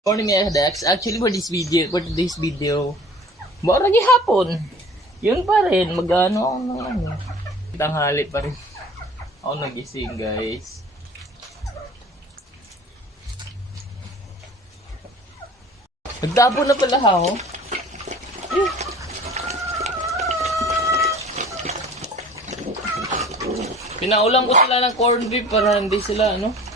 Morning mga Dax. Actually for today's video, mura hapon. Yun pa rin, mag-ano ako ng ano. Tanghali pa rin. Ako nagising guys. Nagtapo na pala ako. Pinaulang ko sila ng corned beef para hindi sila ano.